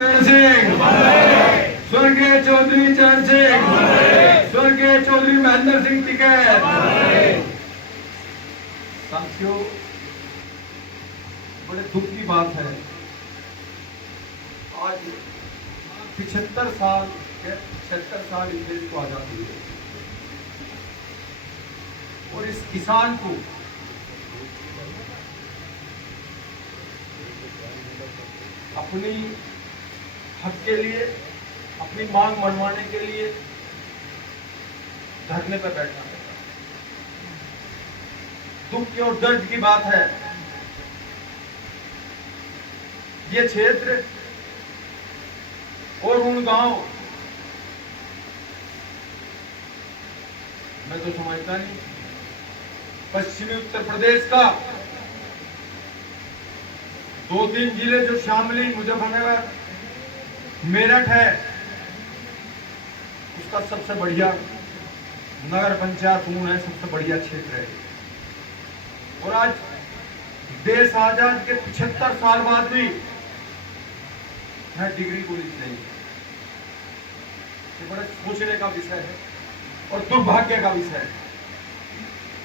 सिंह, स्वर्गीय चौधरी चरण सिंह, स्वर्गीय चौधरी महेंद्र सिंह टिकैत। साथियों, बड़े दुख की बात है, आज 75 साल इस देश को आजादी हुई और इस किसान को अपनी हक के लिए, अपनी मांग मनवाने के लिए धरने पर बैठना पड़ता। दुख की और दर्द की बात है। ये क्षेत्र और उन गांव, मैं तो समझता नहीं, पश्चिमी उत्तर प्रदेश का 2-3 जिले जो शामली, मुजफ्फरनगर, मेरठ है, उसका सबसे बढ़िया नगर पंचायत है, सबसे बढ़िया क्षेत्र है। और आज देश आजाद के 75 साल बाद भी यह डिग्री कॉलेज नहीं है। ये बड़ा सोचने का विषय है और दुर्भाग्य का विषय है।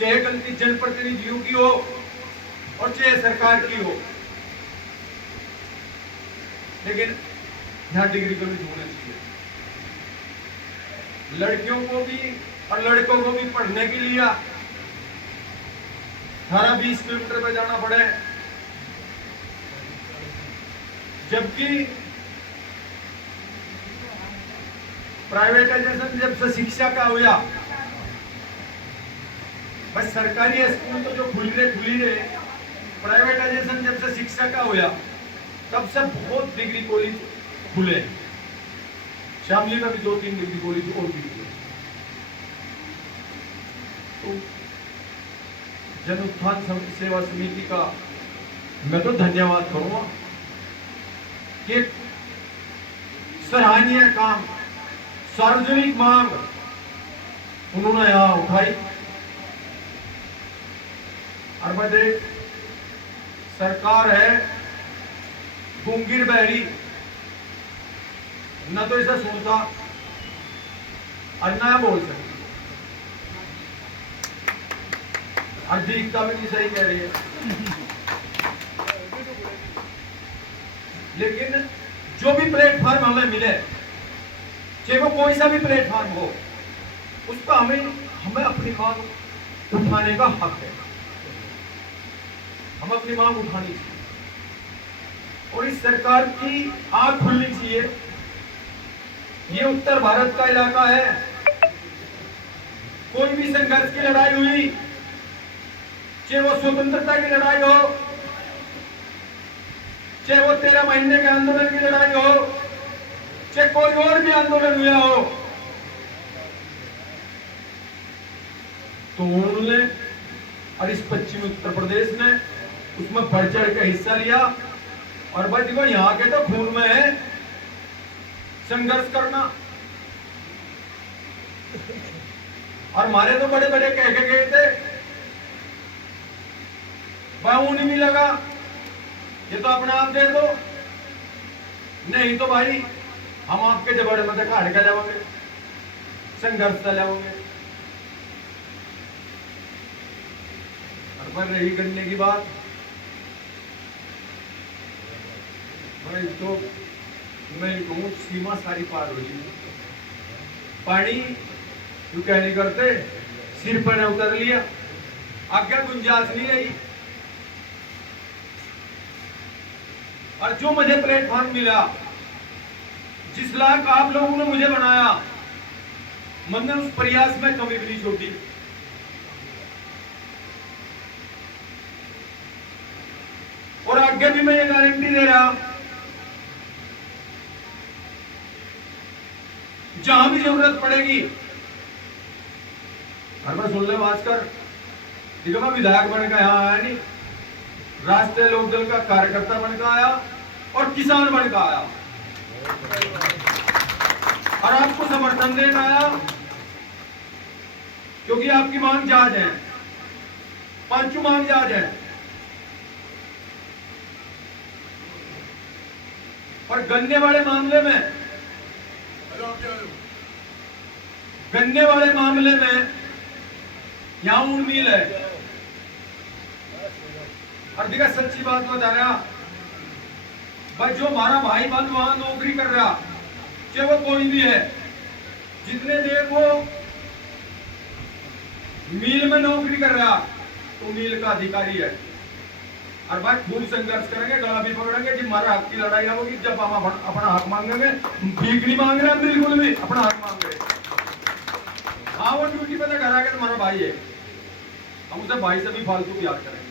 चाहे गलती जनप्रतिनिधियों की हो और चाहे सरकार की हो, लेकिन यहां डिग्री कॉलेज होना चाहिए। लड़कियों को भी और लड़कों को भी पढ़ने के लिए 18-20 किलोमीटर पे जाना पड़े, जबकि प्राइवेटाइजेशन जब से शिक्षा का हुआ, बस सरकारी स्कूल तो जो खुल रहे, प्राइवेटाइजेशन जब से शिक्षा का हुआ तब से बहुत डिग्री कॉलेज खुले। शामली में भी 2-3 डिग्री कॉलेज और भी खुले। तो जन उत्थान सेवा समिति का मैं तो धन्यवाद करूंगा कि सराहनीय काम, सार्वजनिक मांग उन्होंने यहां उठाई। और बदे सरकार है गूंगीर बहरी, न तो इसे सुनता और न बोल सकती, और दिखता भी नहीं, सही कह रही है। लेकिन जो भी प्लेटफॉर्म हमें मिले, चाहे वो कोई सा भी प्लेटफॉर्म हो, उस पर हमें अपनी मांग उठाने का हक है। हम अपनी मांग उठानी चाहिए और इस सरकार की आंख खुलनी चाहिए। ये उत्तर भारत का इलाका है, कोई भी संघर्ष की लड़ाई हुई, चाहे वो स्वतंत्रता की लड़ाई हो, चाहे वो 13 महीने के आंदोलन की लड़ाई हो, चाहे कोई और भी आंदोलन हुआ हो, तो उन्होंने और इस पश्चिमी उत्तर प्रदेश ने उसमें बढ़ चढ़ के हिस्सा लिया। और भाई देखो, यहाँ के तो खून में है संघर्ष करना। और हमारे तो बड़े बड़े कह के गए थे, भाई ऊन भी लगा, ये तो अपना आप दे दो, नहीं तो भाई हम आपके जबड़े में खाड़ के जाओगे, संघर्ष चलाओगे। और पर रही करने की बात, भाई तो मैं कहूं सीमा सारी पार हो गई। पानी यू कह नहीं करते, सिर पर उतर लिया, आगे गुंजाइश नहीं रही। और जो मुझे प्लेटफॉर्म मिला, जिस लायक आप लोगों ने मुझे बनाया, मैंने उस प्रयास में कमी भी नहीं छोड़ी। और आगे भी मैं ये गारंटी दे रहा, जहां भी जरूरत पड़ेगी, हर बार सुन ले भास्कर, देखो मैं विधायक बनकर यहां आया नहीं, राष्ट्रीय लोकदल का कार्यकर्ता बनकर आया और किसान बनकर आया और आपको समर्थन देकर आया, क्योंकि आपकी मांग जायज है, पांचों मांग जायज है। और गन्ने वाले मामले में यहां ऊन मिल है। और देखा सच्ची बात बता रहा भाई, जो हमारा भाई बंद वहां नौकरी कर रहा, चाहे वो कोई भी है, जितने देर वो मिल में नौकरी कर रहा तो मिल का अधिकारी है। और भाई खूब संघर्ष करेंगे, गला भी पकड़ेंगे कि हमारा हक की लड़ाई होगी। जब हम अपना हक मांगेंगे, भीख नहीं मांग रहे, बिल्कुल भी अपना हक मांग रहे। हाँ, वो ड्यूटी पे घर आके तुम्हारा भाई है, हम उसे भाई से भी फालतू प्यार करेंगे।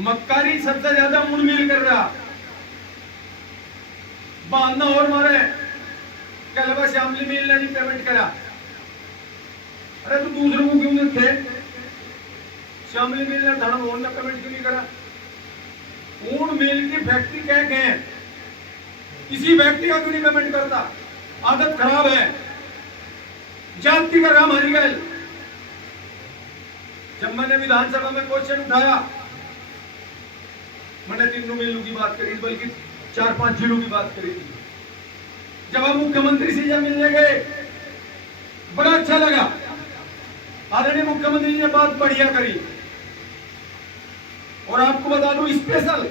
मक्कारी सबसे ज्यादा मुड़ मिल कर रहा, बहाना और मारे कल बस श्यामली मिल ने नहीं पेमेंट करा। अरे तू दूसरे को क्यों देखे? श्यामली मिल ने धन भवन ने पेमेंट क्यों नहीं करा? ऊन मिल की फैक्ट्री कह गए, किसी व्यक्ति का क्यों नहीं पेमेंट करता? आदत खराब है, जाति का राम हरी गए। जब मैंने विधानसभा में क्वेश्चन उठाया, मैंने 3 मिलों की बात करी, बल्कि 4-5 जिलों की बात करी थी। जब हम मुख्यमंत्री से जब मिलने गए, बड़ा अच्छा लगा। आदरणीय मुख्यमंत्री ने बात बढ़िया करी। और आपको बता दूं, स्पेशल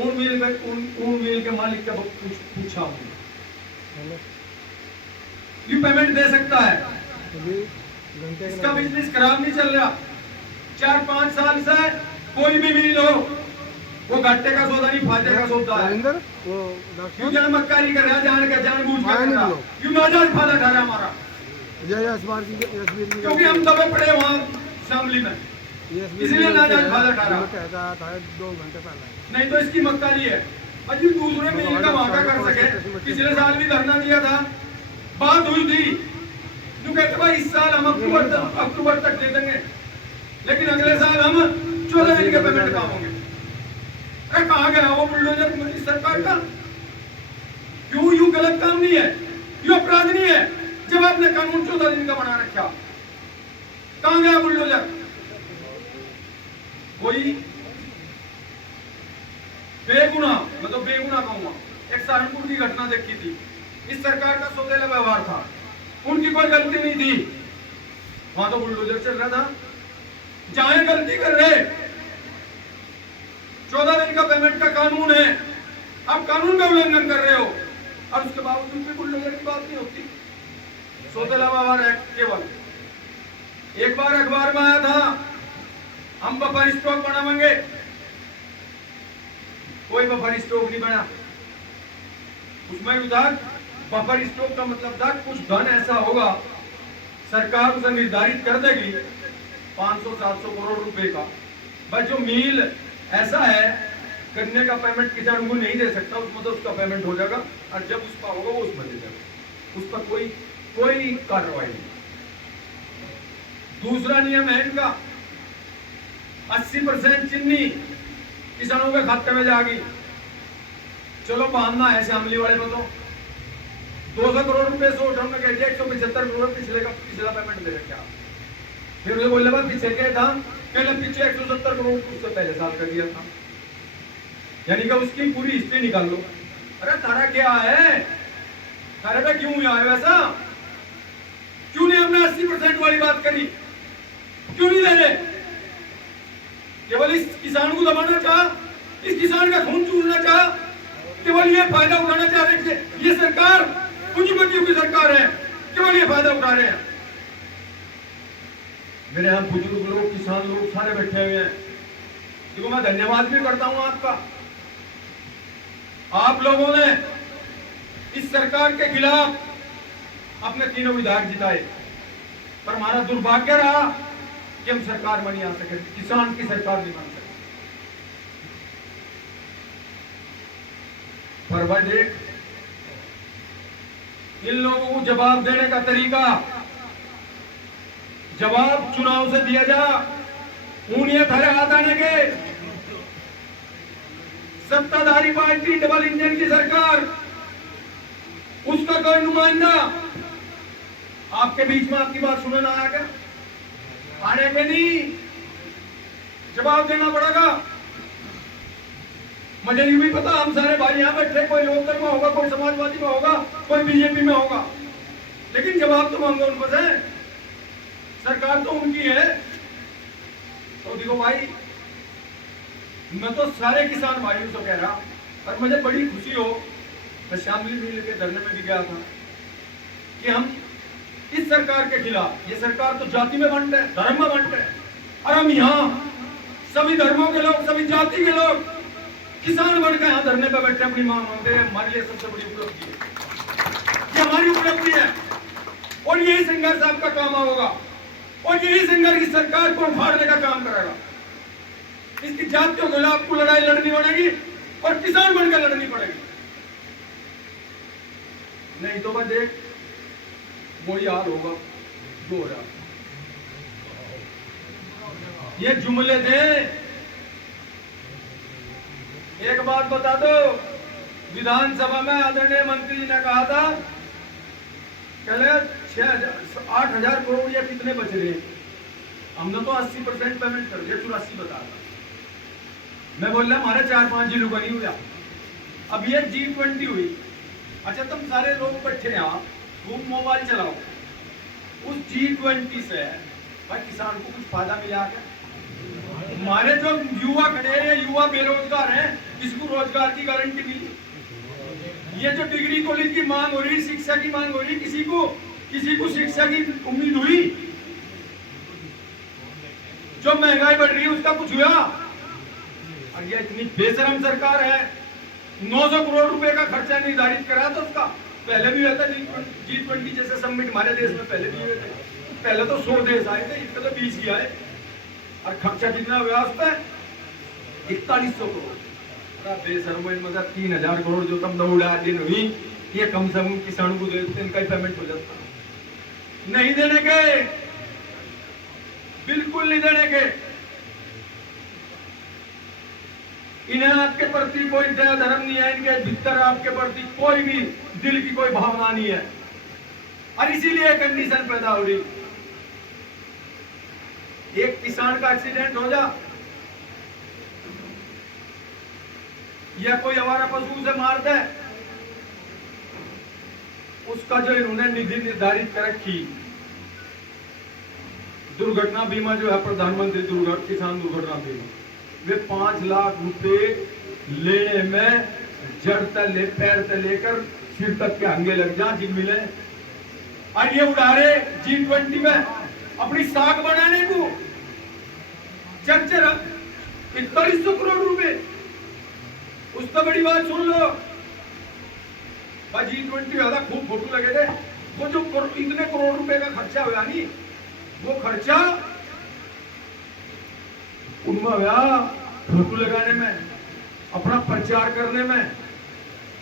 ऊन मिल के मालिक का पूछा हूं, ये पेमेंट दे सकता है? इसका बिजनेस खराब नहीं चल रहा। 4-5 साल से कोई भी मिल हो, वो घाटे का सौदा नहीं, फायदे का सौदा है। क्यों जनमक्कारी कर रहा, जानबूझ कर रहा, क्यों नाजायज फायदा उठा रहा हमारा? क्योंकि हम दबे पड़े वहां शामली में, इसलिए नाजायज फायदा उठा रहा। 2 घंटे पहले नहीं तो इसकी मक्कारी है। अजी दूसरे मिल का वादा कर सके। पिछले साल भी धरना दिया था, बात हुई थी, जो कहते भाई इस साल हम अक्टूबर तक दे देंगे, लेकिन अगले साल हम 14 दिन के पेमेंट का होंगे। अरे कहाँ गया वो बुलडोजर सरकार का? क्यों? यूं गलत काम नहीं है, यूं अपराध नहीं है। जब आपने कानून 14 दिन का बना रखा, कहाँ गया बुलडोजर? कोई बेगुना, मतलब बेगुना कहूंगा, एक सहारनपुर की घटना देखी थी। इस सरकार का सौतेला व्यवहार था, उनकी कोई गलती नहीं थी, वहां तो बुलडोजर चल रहा था। जहां गलती कर रहे, 14 दिन का पेमेंट का कानून है, आप कानून का उल्लंघन कर रहे हो, और उसके बावजूद भी बुलडोजर की बात नहीं होती। सौतेला व्यवहार है केवल। एक बार अखबार में आया था, हम बफर स्टॉक बनाएंगे, कोई बफर स्टॉक नहीं बना। उसमें भी था, बफर स्टॉक का मतलब था कुछ धन ऐसा होगा, सरकार उसे निर्धारित कर देगी 500-700 करोड़ रुपए का। बस जो मिल ऐसा है, गन्ने का पेमेंट किसान को नहीं दे सकता, उसमें तो उसका पेमेंट हो जाएगा, और जब उसका होगा वो उसमें दे देगा, उस पर कोई कार्रवाई नहीं। दूसरा नियम है इनका, 80% चीनी किसानों के खाते में जाएगी। चलो बहाना है शामली वाले में, तो 200 करोड़ रुपए से हमने कह दिया 175 करोड़ पिछला पेमेंट दे रखा। फिर मुझे बोले पीछे क्या था, पहले पीछे 170 करोड़ उससे पहले साल कर दिया था, यानी कि उसकी पूरी हिस्ट्री निकाल लो। अरे तारा क्या है, तारे पे क्यों आया वैसा? क्यों नहीं हमने 80% वाली बात करी? क्यों नहीं दे रहे? केवल इस किसान को दबाना चाह, इस किसान का खून चूसना चाह, केवल ये फायदा उठाना चाह रहे थे। ये सरकार पूंजीपतियों की सरकार है, केवल ये फायदा उठा रहे हैं। मेरे यहाँ बुजुर्ग लोग, किसान लोग सारे बैठे हुए हैं, देखो मैं धन्यवाद भी करता हूं आपका। आप लोगों ने इस सरकार के खिलाफ अपने 3 विधायक जिताए, पर हमारा दुर्भाग्य रहा कि हम सरकार में नहीं आ सके, किसान की सरकार नहीं बन सके। पर भाई देख, इन लोगों को जवाब देने का तरीका, जवाब चुनाव से दिया जा। ऊनियत हरे हाथ आने के, सत्ताधारी पार्टी डबल इंजन की सरकार, उसका कोई नुमाइंदा आपके बीच में आपकी बात सुनने ना आया क्या? आने के नहीं, जवाब देना पड़ेगा। मुझे ये भी पता हम सारे भाई यहाँ बैठे, कोई लोकदल में होगा, कोई समाजवादी में होगा, कोई बीजेपी में होगा, लेकिन जवाब तो मांगो उन पर है, सरकार तो उनकी है। तो देखो भाई, मैं तो सारे किसान भाइयों से कह रहा, और मुझे बड़ी खुशी हो, मैं शामली मिल के धरने में भी गया था, कि हम इस सरकार के खिलाफ, ये सरकार तो जाति में बंट है, धर्म में बंट है, और हम यहाँ सभी धर्मों के लोग, सभी जाति के लोग किसान बनकर यहाँ धरने पर बैठे अपनी मांग मांगते हैं। हमारे लिए सबसे बड़ी उपलब्धि है, ये हमारी उपलब्धि है, और यही संघर्ष आपका काम होगा, और यही संघर्ष इस सरकार को उखाड़ने का काम करेगा। इसकी जातियों के खिलाफ आपको लड़ाई लड़नी पड़ेगी और किसान बनकर लड़नी पड़ेगी, नहीं तो बस देख वही हाल होगा जो हो रहा। ये जुमले थे। एक बात बता दो, विधानसभा में आदरणीय मंत्री जी ने कहा था, कहले 8,000 करोड़ या कितने बच रहे, हमने तो 80% पेमेंट कर दिया, 84 बता था। मैं बोल रहा हमारे 4-5 जिलों का नहीं हुआ, अब ये G20 हुई। अच्छा तुम सारे लोग बैठे यहाँ खूब मोबाइल चलाओ, उस G20 से भाई किसान को कुछ फायदा मिला क्या? हमारे जो युवा खड़े हैं, युवा बेरोजगार हैं, किसको रोजगार की गारंटी मिली? ये जो डिग्री कॉलेज की मांग हो रही, शिक्षा की मांग हो रही, किसी को शिक्षा की उम्मीद हुई? जो महंगाई बढ़ रही है उसका कुछ हुआ? और ये इतनी बेशरम सरकार है, 900 करोड़ रुपए का खर्चा निर्धारित करा था उसका, पहले भी हुआ था G20 जैसे समिट हमारे देश में पहले भी हुए थे। पहले तो 100 देश आए थे, इसमें तो 20 ही आए, और खर्चा कितना हुआ उस पर? 4100 करोड़। बेशरम, मतलब 3000 करोड़ जो तुम उड़ा दिन हुई, ये कम से कम किसानों को देते, इनका ही पेमेंट हो जाता। नहीं देने के, बिल्कुल नहीं देने के। इन्हें आपके प्रति कोई दया धर्म नहीं है, इनके भीतर आपके प्रति कोई भी दिल की कोई भावना नहीं है, और इसीलिए कंडीशन पैदा हो रही। एक किसान का एक्सीडेंट हो जा, या कोई आवारा पशु से मार दे, उसका जो इन्होंने निधि निर्धारित कर रखी, दुर्घटना बीमा जो है प्रधानमंत्री किसान दुर्घटना बीमा, वे 5 लाख रुपए लेने में जड़ तले पैर से लेकर सिर तक के अंगे लग जा जिन मिले, और ये उड़ा रहे G20 में अपनी साख बनाने को 4100 करोड़ रुपए। उसका बड़ी बात सुन लो, G20 ज्यादा खूब फोटो लगे थे, वो जो इतने करोड़ रुपए का खर्चा हुआ नहीं, वो खर्चा उनमें हुआ फोटो लगाने में, अपना प्रचार करने में,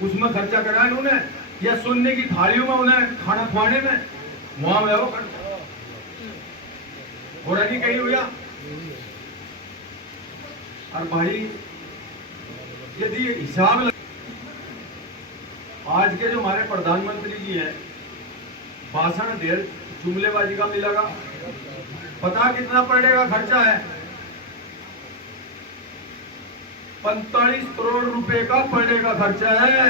उसमें खर्चा करा उन्होंने, या सुनने की थालियों में उन्हें खाना खुआने में, वहां में वो खर्चा हो रहा नहीं कहीं हुआ। और भाई यदि हिसाब आज के जो हमारे प्रधानमंत्री जी हैं, भाषण देर जुमलेबाजी का मिलेगा, पता कितना पड़ेगा खर्चा है? 45 करोड़ रुपए का पड़ेगा खर्चा है।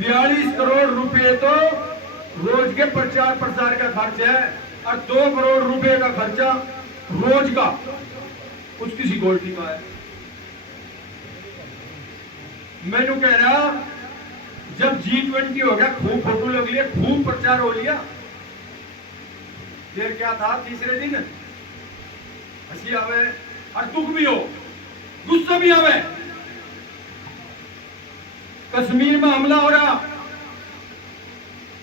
42 करोड़ रुपए तो रोज के प्रचार प्रसार का खर्च है, और 2 करोड़ रुपए का खर्चा रोज का उसकी सिक्योरिटी का है। मैंने कह रहा, जब G20 हो गया, खूब फोटो लग लिया, खूब प्रचार हो लिया, फिर क्या था? तीसरे दिन हंसी आवे और दुख भी हो, गुस्सा भी आवे। कश्मीर में हमला हो रहा,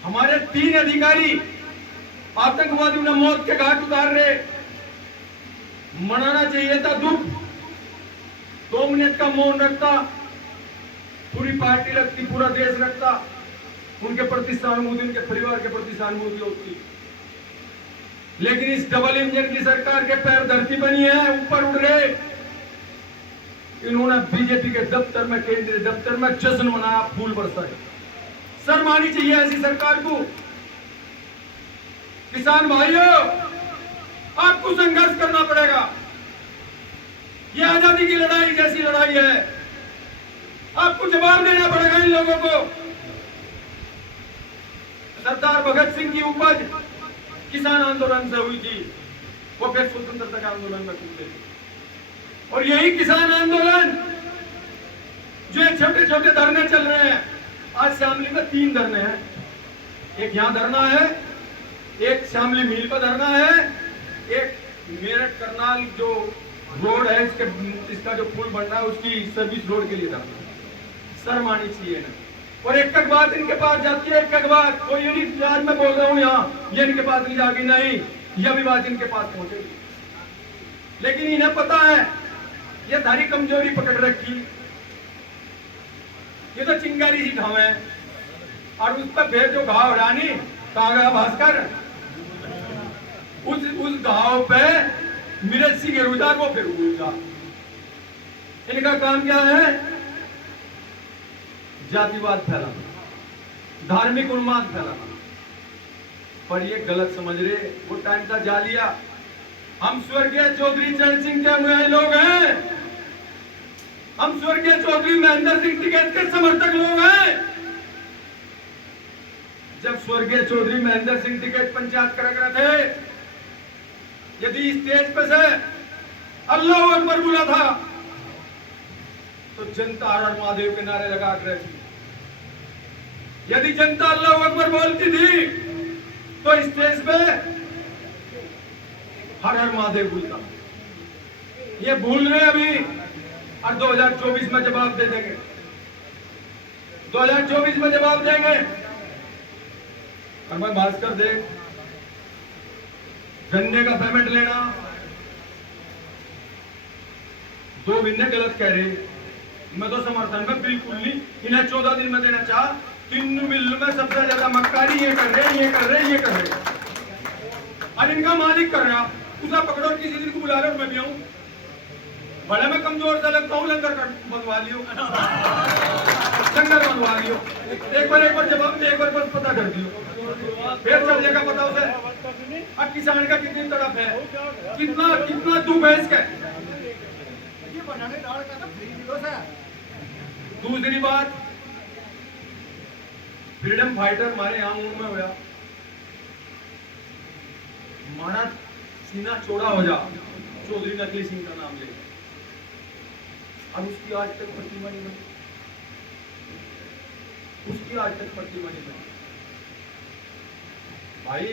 हमारे 3 अधिकारी आतंकवादियों ने मौत के घाट उतार रहे, मनाना चाहिए था दुख, 2 मिनट का मौन रखता, पूरी पार्टी रखती, पूरा देश रखता, उनके प्रति सहानुभूति, उनके परिवार के प्रति सहानुभूति होती। लेकिन इस डबल इंजन की सरकार के पैर धरती बनी है, ऊपर उड़ रहे। इन्होंने बीजेपी के दफ्तर में, केंद्रीय दफ्तर में जश्न मनाया, फूल बरसाए। शर्म आनी चाहिए ऐसी सरकार को। किसान भाइयों, आपको संघर्ष करना पड़ेगा। यह आजादी की लड़ाई जैसी लड़ाई है, आपको जवाब देना पड़ेगा इन लोगों को। सरदार भगत सिंह की उपज किसान आंदोलन से हुई थी, वो फिर स्वतंत्रता के आंदोलन में कूदे थे। और यही किसान आंदोलन जो छोटे छोटे धरने चल रहे हैं, आज शामली में 3 धरने हैं। एक यहाँ धरना है, एक शामली मिल पर धरना है, एक मेरठ करनाल जो रोड है इसका जो पुल बन रहा है उसकी सर्विस रोड के लिए धरना है। शर्म आनी चाहिए ना। और एक एक बात इनके पास जाती है, एक एक बात कोई ये नहीं, आज मैं बोल रहा हूँ यहाँ, ये इनके पास नहीं जाएगी, नहीं, यह भी बात इनके पास पहुंचेगी। लेकिन इन्हें पता है ये धारी कमजोरी पकड़ रखी, ये तो चिंगारी ही घाव है, और उस पर फिर जो घाव रानी कहाँ गया भास्कर, उस घाव पे मिर्ची गिरूजा वो फिर उगूजा। इनका काम क्या है? जातिवाद फैलाना, धार्मिक उन्माद फैलाना। पर ये गलत समझ रहे, वो टाइम का जा लिया। हम स्वर्गीय चौधरी चरण सिंह के अनुयायी लोग हैं, हम स्वर्गीय चौधरी महेंद्र सिंह टिकैत के समर्थक लोग हैं। जब स्वर्गीय चौधरी महेंद्र सिंह टिकैत पंचायत कर रहे थे, यदि स्टेज पे से अल्लाह अकबर बोला था तो जनता हर हर महादेव के नारे लगा कर थी। यदि जनता अल्लाह अकबर बोलती थी तो स्टेज पे हर हर महादेव बोलता। ये भूल रहे अभी, और 2024 में जवाब दे देंगे, 2024 में जवाब देंगे। और मैं भास्कर देख, गन्ने का पेमेंट लेना, 2 महीने गलत कह रहे, मैं तो समर्थन में बिल्कुल नहीं। इन्हें 14 दिन में देना चाह, 3 मिल में सबसे ज्यादा मक्कारी ये कर रहे, ये कर रहे, ये कर रहे, और इनका मालिक कर रहा। उसे पकड़ो, किसी दिन को बुला लो, मैं भी आऊं। बड़े में कमजोर सा लगता हूँ, लंगर बनवा लियो, लंगर बनवा लियो, एक बार जवाब दे, एक बार बस पता कर दियो, फिर चल जाएगा पता उसे। अब किसान का कितनी तरफ है, कितना कितना दुख है इसका। दूसरी बात, फ्रीडम फाइटर हमारे यहाँ मुंह में होया, हमारा सीना चौड़ा हो जा, चौधरी नकली सिंह का नाम ले, और उसकी आज तक प्रतिमा नहीं बनी, उसकी आज तक प्रतिमा नहीं बनी। भाई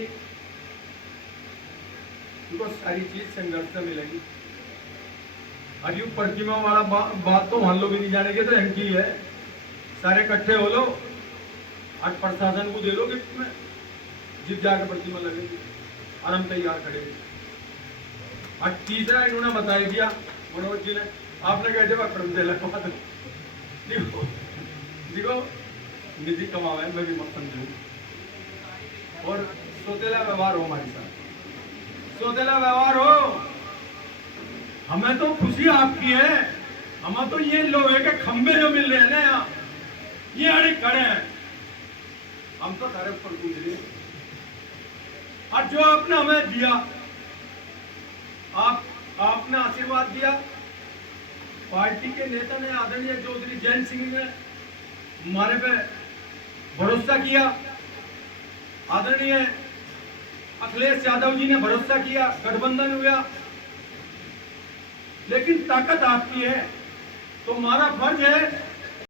तुमको सारी चीज संघर्ष में मिलेगी। और यू प्रतिमा वाला बात तो मान लो भी नहीं जानेंगे तो इनकी है। सारे इकट्ठे हो लो, आज प्रशासन को दे लो गिफ्ट में, जिस जाकर प्रतिमा लगेगी, और हम तैयार खड़े। और तीसरा इन्होंने बता दिया मनोज जी ने, आपने कहते वह देखो देखो निधि कमावे, मैं भी मत समझू, और सोतेला व्यवहार हो हमारे साथ, सोतेला व्यवहार हो। हमें तो खुशी आपकी है, हमें तो ये लोहे के खंबे जो मिल रहे हैं ना यहाँ, ये अड़े खड़े हैं, हम तो तरफ पर कूद रहे। और जो आपने हमें दिया, आपने आशीर्वाद दिया, पार्टी के नेता ने आदरणीय चौधरी जैन सिंह ने हमारे पे भरोसा किया, आदरणीय अखिलेश यादव जी ने भरोसा किया, गठबंधन हुआ। लेकिन ताकत आपकी है, तो हमारा फर्ज है